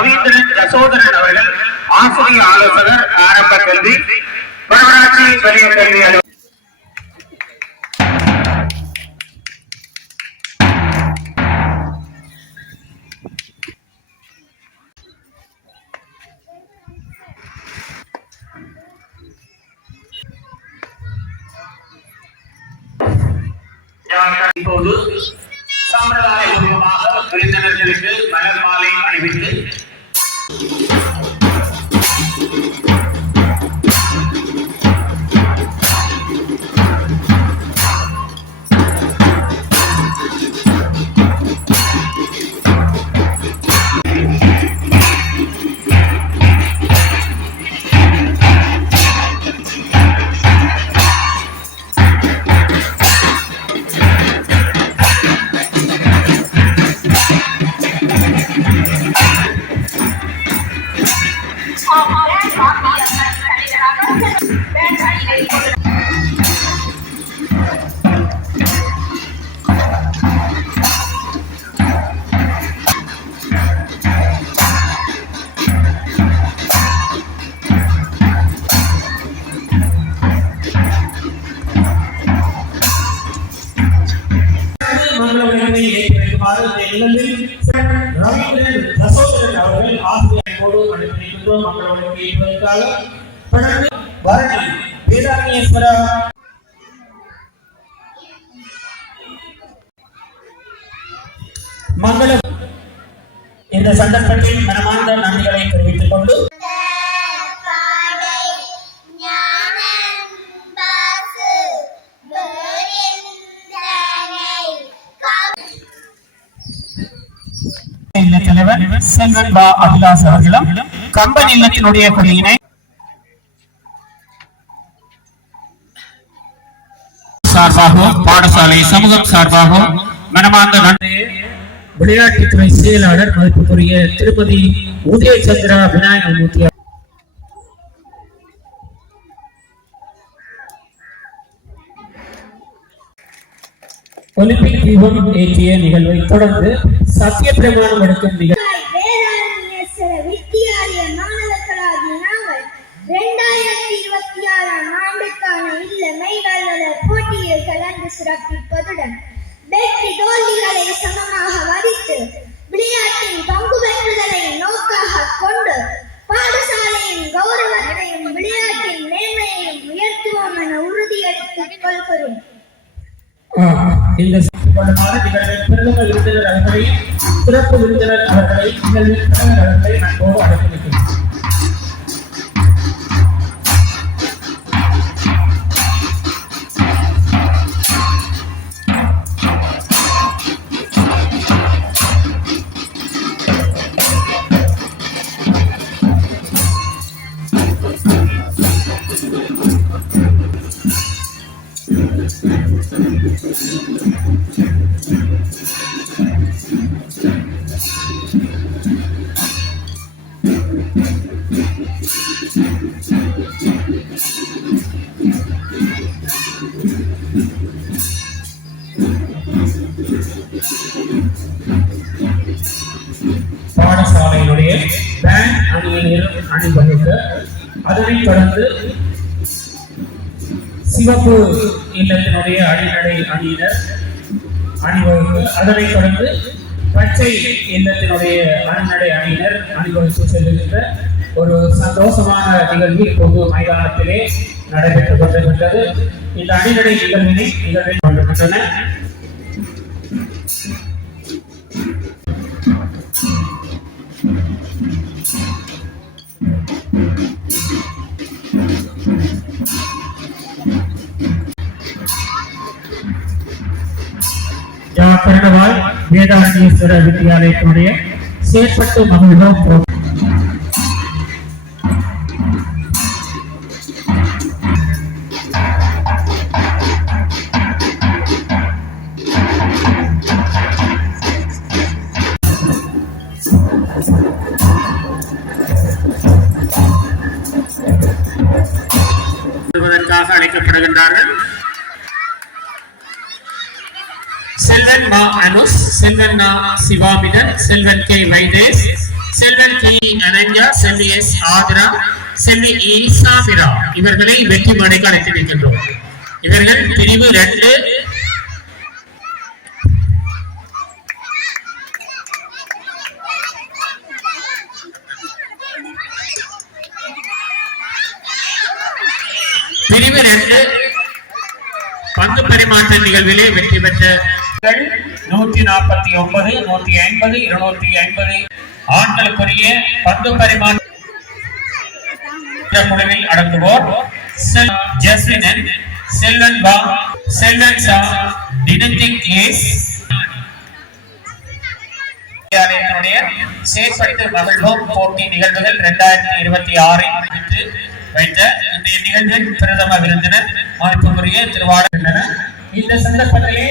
ரவீந்திரன் யசோதரன் அவர்கள் ஆசிரியர் ஆலோசகர் ஆரம்ப கல்வி வடமராட்சி வலய கல்வி அலுவலர். இப்போது சம்பிரதாய பூர்வமாக விருந்தினர்களுக்கு மலர் மாலை அணிவித்து மங்களம் இந்த சந்தர்ப்பத்தில் மனமார்ந்த நன்றிகளை தெரிவித்துக் கொண்டு தலைவர் செல்வன் பா அபிலாஸ் அவர்களும் கம்பன் இல்லத்தினுடைய கொடியினை சார்பாகவும் பாடசாலை சமூகம் சார்பாகவும் மனமார்ந்த நன்றி. விளையாட்டுத்துறை செயலாளர் மதிப்புக்குரிய திருப்பதி உதயச்சந்திரா விநாயகமூர்த்தி ஒலிம்பிக் தீபம் ஏற்றிய நிகழ்வை தொடர்ந்து சத்திய பிரமாணம் எடுக்கும் நிகழ்வு சிறப்பிப்பதுடன் வெற்றி தோல்விகளை சமமாக மதித்து விளையாட்டின் பங்கு பெற்றுதலை நோக்காக கொண்டு பாடசாலையின் கௌரவத்தையும் விளையாட்டின் மேன்மையையும் உயர்த்துவோம் என உறுதியெடுத்துக் கொள்கிறோம். இந்த பிரதம விருந்தினர் அவர்களையும் சிறப்பு விருந்தினர் அவர்களை நிகழ்வில் அவர்களை நன்கோடு அழைத்திருக்கிறோம். பாடசாலையினுடைய பேண்ட் அணியினர் அணிவகுக்க அதனைத் தொடர்ந்து சிவப்பு இல்லத்தினுடைய அடிநடை அணியினர் அணிவகுக்க அதனைத் தொடர்ந்து பச்சை இல்லத்தினுடைய அணிநடை அணியினர் அணிவகுத்து செல்கின்ற ஒரு சந்தோஷமான நிகழ்வு இப்போது மைதானத்திலே நடைபெற்றுக் கொண்டிருக்கின்றது. இந்த அணிநடை நிகழ்வில் கொண்டிருக்கின்றன. பெருணவாய் வேதாந்தீஸ்வர வித்யாலயத்தினுடைய செயற்பட்டு மகிழ்வோம் அழைக்கப்படுகின்றார்கள். செல்வன் மா அனுஸ், செல்வன் நா சிவாமிதன், செல்வன் கே வைதேஷ், செல்வன் டி அனன்யா, செல்வி எஸ் ஆதிரா, செல்வி இ சாமிரா இவர்களை வெற்றி மேடைக்கு அழைத்திருக்கின்றோம். இவர்கள் பிரிவு 2 பந்து பரிமாற்ற நிகழ்விலே வெற்றி பெற்ற 149, 150, 250 ஆண்களுக்குரிய பந்து பரிமாற்ற குழுவில் அடங்குவோர் ஜஸ்வினன், செல்வன் பா, செல்வன் சா, டினத்திக் ஏஸ் செயற்பட்டு மகிழ்வோம் போட்டி நிகழ்வுகள் 2026 வைத்த இந்த நிகழ்வின் பிரதம விருந்தினர் மதிப்புக்குரிய திருவாளர். இந்த சந்தர்ப்பத்திலே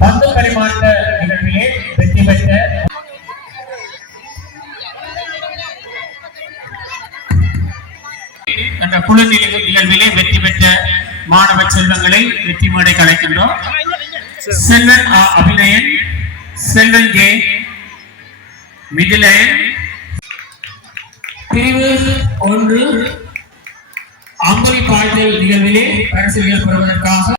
பந்து பரிமாற்ற நிகழ்விலே வெற்றி பெற்ற அந்த குழு நிகழ்விலே வெற்றி பெற்ற மாணவ செல்வங்களை வெற்றி மேடை அழைக்கின்றோம். செல்வன் அபிநயன், செல்வன் ஜே மிதிலயன். பிரிவு 1 அம்பலி பாடல் நிகழ்விலே பரிசுகள் பெறுவதற்காக